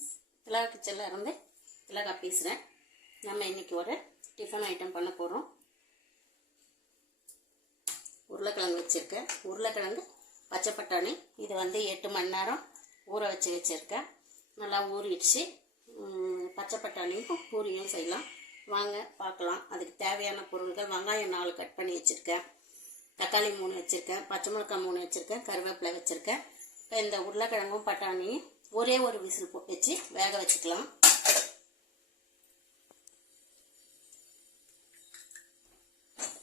Friends, திலகா கிச்சனில் இருந்து திலகா பேசுகிறேன். நம்ம இன்றைக்கி ஒரு டிஃபன் ஐட்டம் பண்ண போகிறோம். உருளைக்கிழங்கு வச்சுருக்கேன். உருளைக்கிழங்கு பச்சை பட்டாணி இது 8 மணி நேரம் ஊற வச்சுருக்கேன். நல்லா ஊறிடுச்சு. பச்சை பட்டாணியும் பூரியும் செய்யலாம். வாங்க பார்க்கலாம். அதுக்கு தேவையான பொருட்கள்: வெங்காயம் 4 கட் பண்ணி வச்சுருக்கேன், தக்காளி 3 வச்சுருக்கேன், பச்சை மிளகாய் 3 வச்சுருக்கேன், கருவேப்பிலை வச்சுருக்கேன். இப்போ இந்த உருளைக்கிழங்கும் பட்டாணியும் ஒரே ஒரு விசில் வச்சு வேக வச்சுக்கலாம்.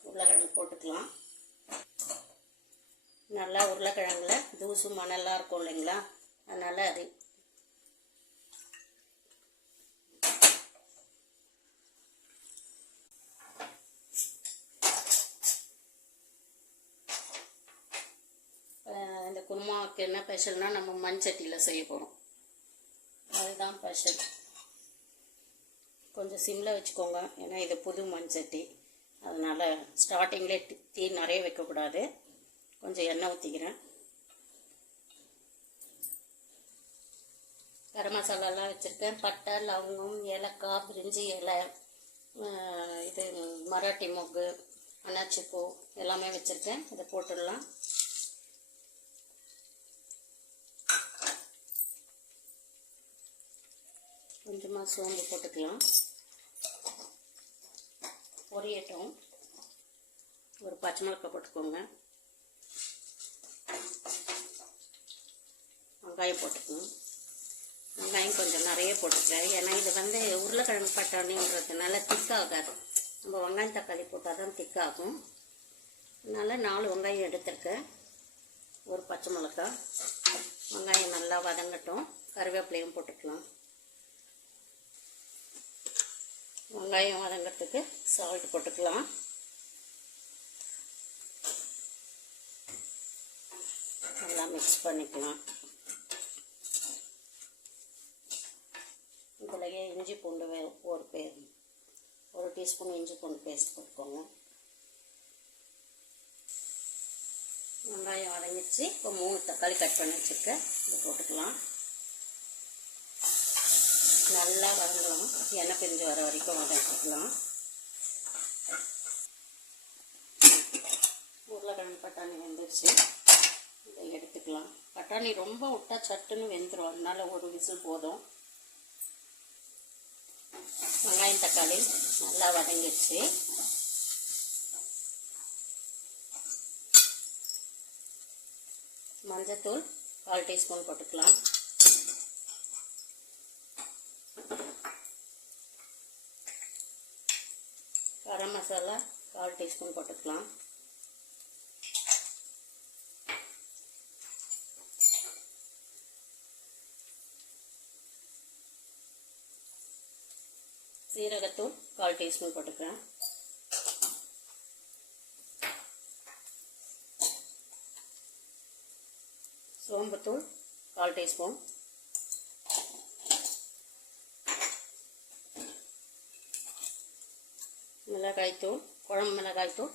உருளைக்கிழங்கு போட்டுக்கலாம். நல்லா உருளைக்கிழங்குல தூசு மணலாக இருக்கும் இல்லைங்களா, அதனால் அது இந்த குருமாவுக்கு என்ன ஸ்பெஷல்னால் நம்ம மண் சட்டியில் செய்ய போகிறோம். அதுதான் ஸ்பெஷல். கொஞ்சம் சிம்மில் வச்சுக்கோங்க, ஏன்னா இது புது மண் சட்டி. அதனால் ஸ்டார்டிங்லேயே தீ நிறைய வைக்கக்கூடாது. கொஞ்சம் எண்ணெய் ஊற்றிக்கிறேன். கரம் மசாலாலாம் வச்சுருக்கேன். பட்டை, லவங்கம், ஏலக்காய், பிரிஞ்சி இலை, இது மராட்டி மொக்கு, அன்னாச்சிப்பூ எல்லாமே வச்சுருக்கேன். இதை போட்டுடலாம். கொஞ்சமாக சோம்பு போட்டுக்கலாம். பொரியட்டும். ஒரு பச்சை மிளகாய் போட்டுக்கோங்க. வெங்காயம் போட்டுக்கணும். வெங்காயம் கொஞ்சம் நிறைய போட்டுக்கிறேன், ஏன்னா இது உருளைக்கிழங்கு பட்டாணின்றதுனால திக்காகாது. நம்ம வெங்காயம் தக்காளி போட்டால் தான் திக்காகும். அதனால் 4 வெங்காயம் எடுத்துருக்கேன். ஒரு பச்சை மிளகாய். வெங்காயம் நல்லா வதங்கட்டும். கருவேப்பிலையும் போட்டுக்கலாம். வெங்காயம் வதங்கிறதுக்கு சால்ட் போட்டுக்கலாம். நல்லா மிக்ஸ் பண்ணிக்கலாம். இதுலையே இஞ்சி பூண்டு ஒரு டீஸ்பூன் இஞ்சி பூண்டு பேஸ்ட் போட்டுக்கோங்க. வெங்காயம் வதங்கிடுச்சு. இப்போ 3 தக்காளி கட் பண்ணி வச்சுருக்கேன். இதை போட்டுக்கலாம். நல்லா வதங்கலாம். எண்ணெய் பிரிஞ்சு வர வரைக்கும் வதக்கிக்கலாம். உருளைக்கிழங்கு பட்டாணி வெந்துருச்சு. இதை எடுத்துக்கலாம். பட்டாணி ரொம்ப விட்டா சட்டுன்னு வெந்துடும், அதனால ஒரு விசில் போதும். வெங்காயம் தக்காளி நல்லா வதங்கிடுச்சு. மஞ்சத்தூள் 1/4 டீஸ்பூன் போட்டுக்கலாம். கரம் மசாலா 1/4 டீஸ்பூன் போட்டுக்கலாம். சீரகத்தூள் 1/4 டீஸ்பூன் போட்டுக்கிறேன். சோம்புத்தூள் 1/4 டீஸ்பூன். மிளகாய்த்தூள், குழம்பு மிளகாய்த்தூள்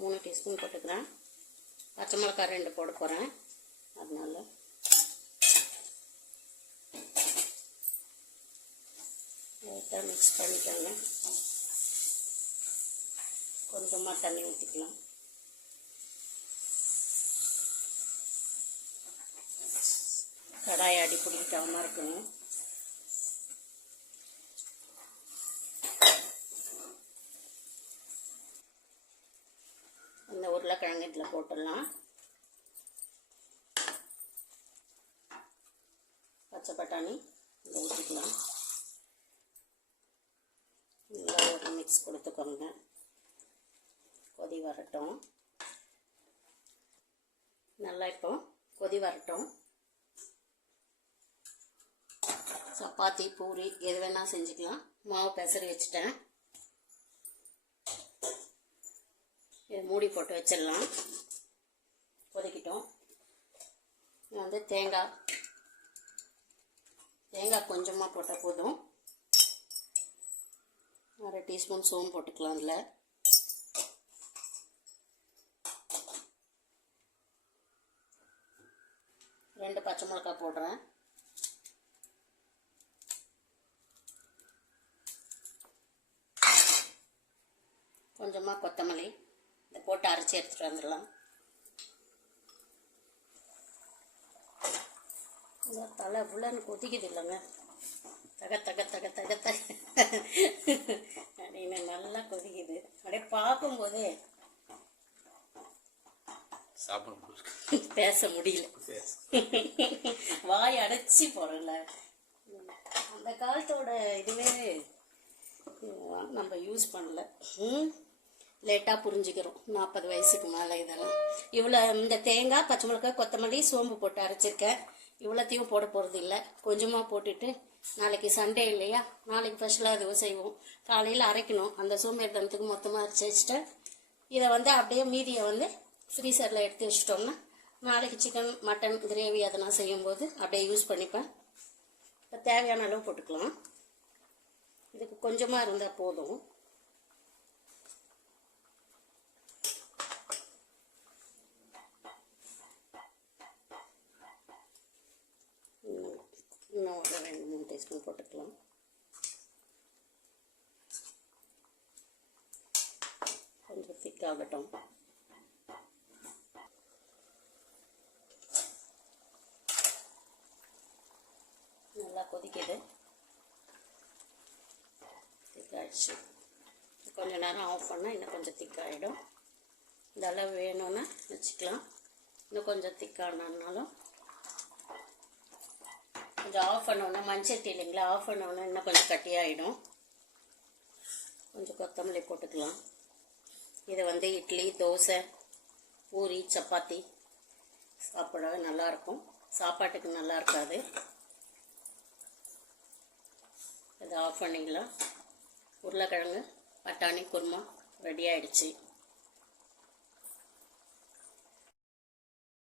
3 டீஸ்பூன் போட்டுக்கிறேன். பச்சை மிளகாய் 2 போட போகிறேன், அதனால லைட்டாக மிக்ஸ் பண்ணிக்கோங்க. கொஞ்சமாக தண்ணி ஊற்றிக்கலாம். கடாயை அடி பிடிக்காமல் இருக்கணும். இந்த உருளைக்கிழங்கு இதில் போட்டுடலாம். பச்சை பட்டாணி இதில் ஊற்றிக்கலாம். நல்லா ஒரு மிக்ஸ் கொடுத்துக்கோங்க. கொதி வரட்டும். நல்லா இப்போ கொதி வரட்டும். சப்பாத்தி, பூரி எது வேணால் செஞ்சுக்கலாம். மாவு பெசரி வச்சுட்டேன். இது மூடி போட்டு வச்சிடலாம். கொதிக்கிட்டோம். தேங்காய் கொஞ்சமாக போட்டால் போதும். 1/2 டீஸ்பூன் சோம்பு போட்டுக்கலாம். அதில் ரெண்டு பச்சை மிளகாய் போடுறேன். கொஞ்சமாக கொத்தமல்லி இதை போட்டு அரைச்சி எடுத்துகிட்டு வந்துடலாம். தலை புள்ளன்னு கொதிக்குது இல்லைங்க, தக தக தக தக தக அப்படின்னு நல்லா கொதிக்குது. அப்படியே பார்க்கும்போதே பேச முடியல, வாய் அடைச்சி போறல. அந்த காலத்தோட இதுவே நம்ம யூஸ் பண்ணல, லேட்டாக புரிஞ்சுக்கிறோம் 40 வயசுக்கு மேலே. இதெல்லாம் இவ்வளோ இந்த தேங்காய், பச்சை மிளகாய், கொத்தமல்லி, சோம்பு போட்டு அரைச்சிருக்கேன். இவ்வளோத்தையும் போட போகிறது இல்லை, கொஞ்சமாக போட்டுட்டு நாளைக்கு சண்டே இல்லையா, நாளைக்கு ஸ்பெஷலாக அதுவும் செய்வோம். காலையில் அரைக்கணும், அந்த சோம்பேறித்தனத்துக்கு மொத்தமாக அரைச்சி வச்சுட்டேன். இதை வந்து அப்படியே மீதியை வந்து ஃப்ரீசரில் எடுத்து வச்சிட்டோம்னா நாளைக்கு சிக்கன் மட்டன் கிரேவி அதெல்லாம் செய்யும்போது அப்படியே யூஸ் பண்ணிப்பேன். இப்போ தேவையான அளவு போட்டுக்கலாம். இதுக்கு கொஞ்சமாக இருந்தால் போதும். இன்னும் ஒரு 2-3 டீஸ்பூன் போட்டுக்கலாம். கொஞ்சம் திக்காகட்டும். நல்லா கொதிக்குது, திக்காயிடுச்சு. கொஞ்ச நேரம் ஆஃப் பண்ணால் இன்னும் கொஞ்சம் திக்காயிடும். இந்த அளவு வேணும்னா வச்சுக்கலாம். இன்னும் கொஞ்சம் திக்கானாலும் கொஞ்சம் ஆஃப் பண்ணோன்னா மஞ்சட்டி இல்லைங்களா, ஆஃப் பண்ணோன்னா இன்னும் கொஞ்சம் கட்டியாகிடும். கொஞ்சம் கொத்தமல்லி போட்டுக்கலாம். இதை வந்து இட்லி, தோசை, பூரி, சப்பாத்தி சாப்பிடவே நல்லாயிருக்கும். சாப்பாட்டுக்கு நல்லா இருக்காது. இதை ஆஃப் பண்ணிக்கலாம். உருளைக்கிழங்கு பட்டாணி குருமா ரெடி ஆகிடுச்சு.